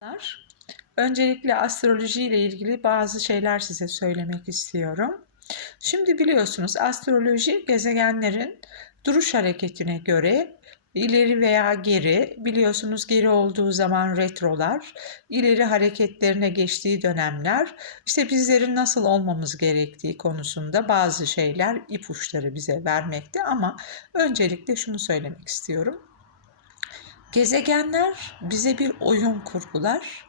Merhabalar. Öncelikle astroloji ile ilgili bazı şeyler size söylemek istiyorum. Şimdi biliyorsunuz astroloji gezegenlerin duruş hareketine göre ileri veya geri, biliyorsunuz geri olduğu zaman retrolar, ileri hareketlerine geçtiği dönemler, işte bizlerin nasıl olmamız gerektiği konusunda bazı şeyler, ipuçları bize vermekte ama öncelikle şunu söylemek istiyorum. Gezegenler bize bir oyun kurgular.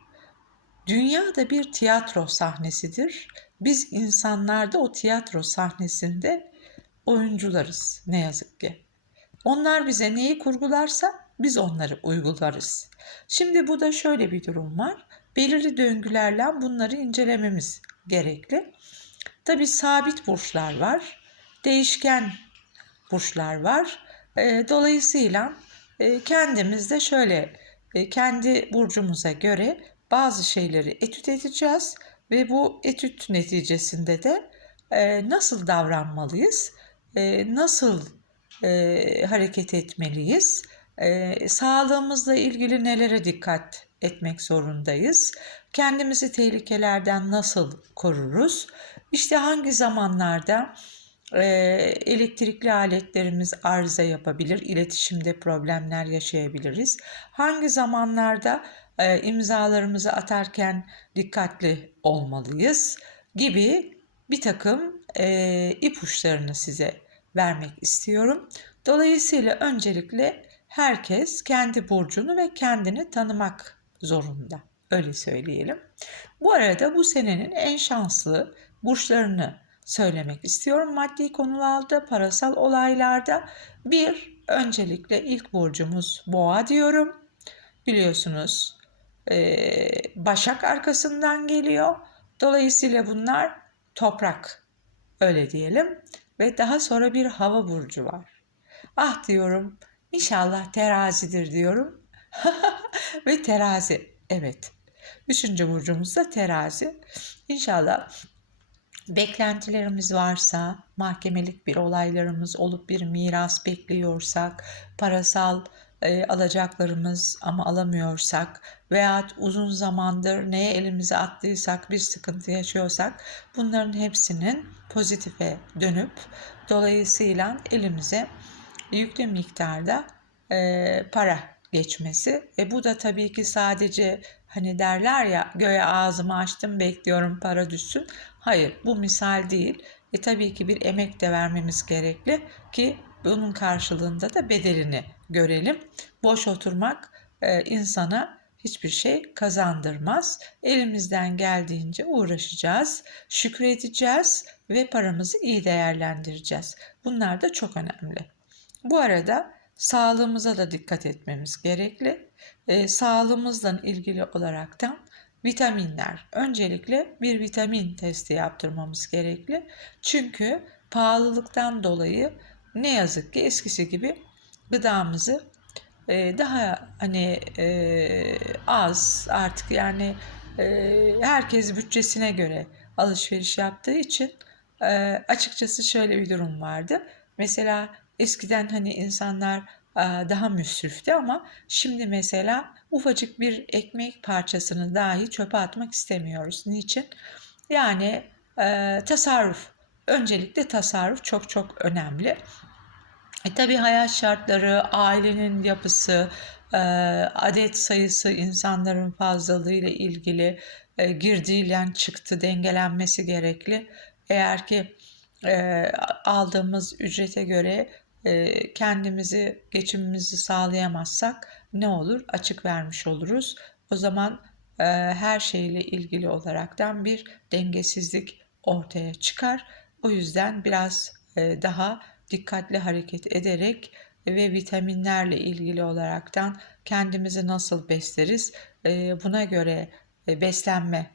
Dünya da bir tiyatro sahnesidir. Biz insanlar da o tiyatro sahnesinde oyuncularız ne yazık ki. Onlar bize neyi kurgularsa biz onları uygularız. Şimdi bu da şöyle bir durum var. Belirli döngülerle bunları incelememiz gerekli. Tabi sabit burçlar var. Değişken burçlar var. Dolayısıyla kendimiz de şöyle e, kendi burcumuza göre bazı şeyleri etüt edeceğiz ve bu etüt neticesinde de e, nasıl davranmalıyız, nasıl hareket etmeliyiz, sağlığımızla ilgili nelere dikkat etmek zorundayız, kendimizi tehlikelerden nasıl koruruz, işte hangi zamanlarda elektrikli aletlerimiz arıza yapabilir, iletişimde problemler yaşayabiliriz. Hangi zamanlarda imzalarımızı atarken dikkatli olmalıyız gibi bir takım ipuçlarını size vermek istiyorum. Dolayısıyla öncelikle herkes kendi burcunu ve kendini tanımak zorunda. Öyle söyleyelim. Bu arada bu senenin en şanslı burçlarını söylemek istiyorum. Maddi konularda, parasal olaylarda bir, öncelikle ilk burcumuz boğa diyorum. Biliyorsunuz Başak arkasından geliyor. Dolayısıyla bunlar toprak öyle diyelim ve daha sonra bir hava burcu var. Ah diyorum inşallah terazidir diyorum ve terazi evet. Üçüncü burcumuz da terazi. İnşallah beklentilerimiz varsa, mahkemelik bir olaylarımız olup bir miras bekliyorsak, parasal e, alacaklarımız ama alamıyorsak veya uzun zamandır neye elimize attıysak bir sıkıntı yaşıyorsak bunların hepsinin pozitife dönüp dolayısıyla elimize yüklü miktarda e, para geçmesi. E bu da tabii ki sadece hani derler ya göğe ağzımı açtım bekliyorum para düşsün. Hayır bu misal değil. E tabii ki bir emek de vermemiz gerekli ki bunun karşılığında da bedelini görelim. Boş oturmak e, insana hiçbir şey kazandırmaz. Elimizden geldiğince uğraşacağız, şükredeceğiz ve paramızı iyi değerlendireceğiz. Bunlar da çok önemli. Bu arada sağlığımıza da dikkat etmemiz gerekli. E, sağlığımızla ilgili olaraktan vitaminler. Öncelikle bir vitamin testi yaptırmamız gerekli. Çünkü pahalılıktan dolayı ne yazık ki eskisi gibi gıdamızı e, daha hani e, az artık yani e, herkes bütçesine göre alışveriş yaptığı için e, açıkçası şöyle bir durum vardı. Mesela eskiden hani insanlar daha müsrifti ama şimdi mesela ufacık bir ekmek parçasını dahi çöpe atmak istemiyoruz. Niçin? Yani tasarruf. Öncelikle tasarruf çok çok önemli. E, tabii hayat şartları, ailenin yapısı, adet sayısı, insanların fazlalığı ile ilgili e, girdiyle çıktı dengelenmesi gerekli. Eğer ki aldığımız ücrete göre kendimizi, geçimimizi sağlayamazsak ne olur? Açık vermiş oluruz. O zaman e, her şeyle ilgili olaraktan bir dengesizlik ortaya çıkar. O yüzden biraz e, daha dikkatli hareket ederek ve vitaminlerle ilgili olaraktan kendimizi nasıl besleriz buna göre beslenme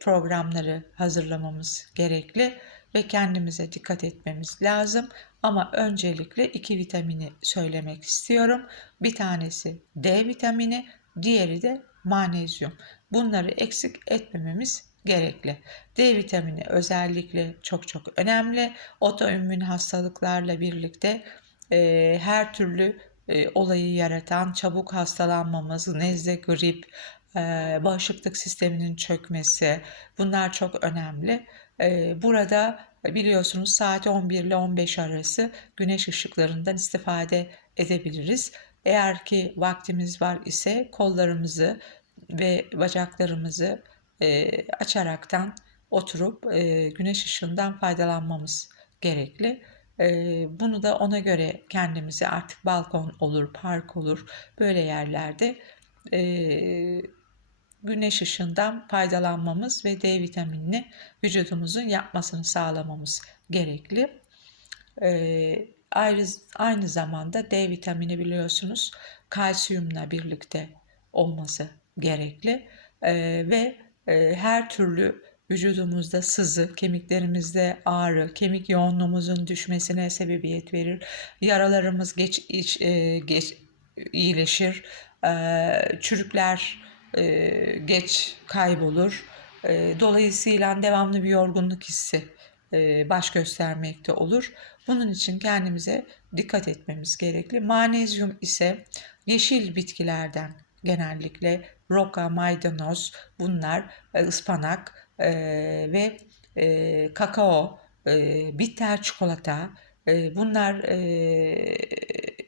programları hazırlamamız gerekli ve kendimize dikkat etmemiz lazım. Ama öncelikle iki vitamini söylemek istiyorum. Bir tanesi D vitamini, diğeri de manezyum. Bunları eksik etmememiz gerekli. D vitamini özellikle çok çok önemli. Otoimmün hastalıklarla birlikte e, her türlü e, olayı yaratan çabuk hastalanmamız, nezle, grip, e, bağışıklık sisteminin çökmesi bunlar çok önemli. Burada biliyorsunuz saat 11 ile 15 arası güneş ışıklarından istifade edebiliriz. Eğer ki vaktimiz var ise kollarımızı ve bacaklarımızı açaraktan oturup güneş ışığından faydalanmamız gerekli. Bunu da ona göre kendimizi artık balkon olur, park olur böyle yerlerde e, güneş ışığından faydalanmamız ve D vitaminini vücudumuzun yapmasını sağlamamız gerekli. E, ayrı, aynı zamanda D vitamini biliyorsunuz kalsiyumla birlikte olması gerekli e, ve e, her türlü vücudumuzda sızı, kemiklerimizde ağrı, kemik yoğunluğumuzun düşmesine sebebiyet verir. Yaralarımız geç, iç, e, geç iyileşir, e, çürükler e, geç kaybolur. E, dolayısıyla devamlı bir yorgunluk hissi e, baş göstermekte olur. Bunun için kendimize dikkat etmemiz gerekli. Manezyum ise yeşil bitkilerden genellikle roka, maydanoz bunlar e, ıspanak e, ve e, kakao, e, bitter çikolata e, bunlar e,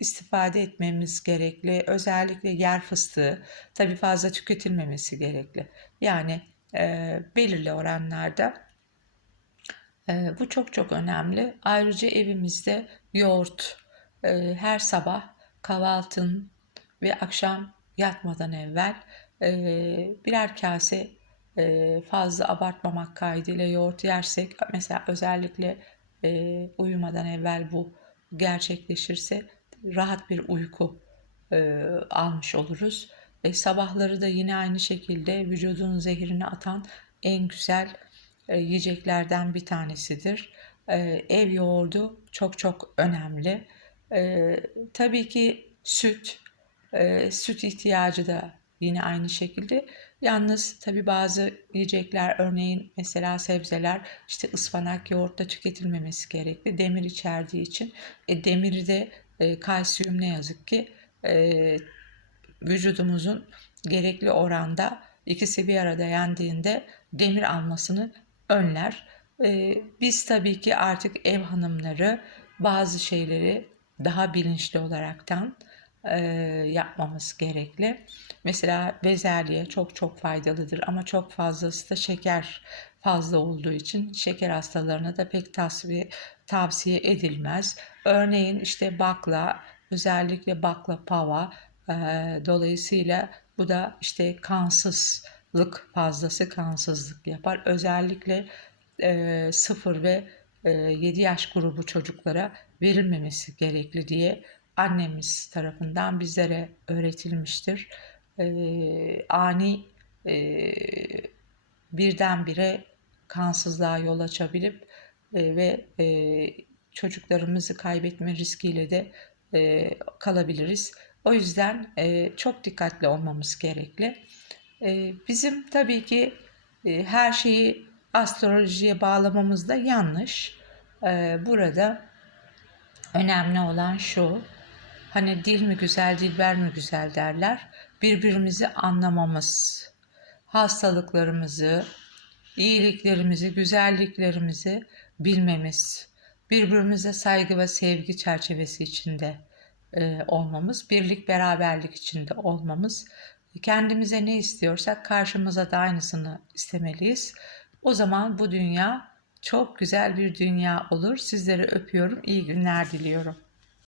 istifade etmemiz gerekli. Özellikle yer fıstığı tabii fazla tüketilmemesi gerekli. Yani e, belirli oranlarda e, bu çok çok önemli. Ayrıca evimizde yoğurt e, her sabah kahvaltın ve akşam yatmadan evvel e, birer kase e, fazla abartmamak kaydıyla yoğurt yersek mesela özellikle e, uyumadan evvel bu gerçekleşirse rahat bir uyku e, almış oluruz. E, sabahları da yine aynı şekilde vücudun zehrini atan en güzel e, yiyeceklerden bir tanesidir. E, ev yoğurdu çok çok önemli. E, tabii ki süt, e, süt ihtiyacı da yine aynı şekilde. Yalnız tabi bazı yiyecekler örneğin mesela sebzeler işte ıspanak yoğurtta tüketilmemesi gerekli. Demir içerdiği için. E, demiri de e, kalsiyum ne yazık ki e, vücudumuzun gerekli oranda ikisi bir arada yendiğinde demir almasını önler. E, biz tabii ki artık ev hanımları bazı şeyleri daha bilinçli olaraktan e, yapmamız gerekli. Mesela bezelye çok çok faydalıdır ama çok fazlası da şeker fazla olduğu için şeker hastalarına da pek tavsiye, tavsiye edilmez. Örneğin işte bakla, özellikle baklava e, dolayısıyla bu da işte kansızlık fazlası kansızlık yapar. Özellikle e, 0 ve e, 7 yaş grubu çocuklara verilmemesi gerekli diye annemiz tarafından bizlere öğretilmiştir. E, ani e, birdenbire kansızlığa yol açabilip ve e, çocuklarımızı kaybetme riskiyle de e, kalabiliriz. O yüzden e, çok dikkatli olmamız gerekli. Bizim tabii ki her şeyi astrolojiye bağlamamız da yanlış. Burada önemli olan şu, Hani dil mi güzel, dilber mi güzel derler. Birbirimizi anlamamız, hastalıklarımızı, iyiliklerimizi, güzelliklerimizi bilmemiz, birbirimize saygı ve sevgi çerçevesi içinde e, olmamız, birlik beraberlik içinde olmamız, kendimize ne istiyorsak karşımıza da aynısını istemeliyiz. O zaman bu dünya çok güzel bir dünya olur. Sizleri öpüyorum. İyi günler diliyorum.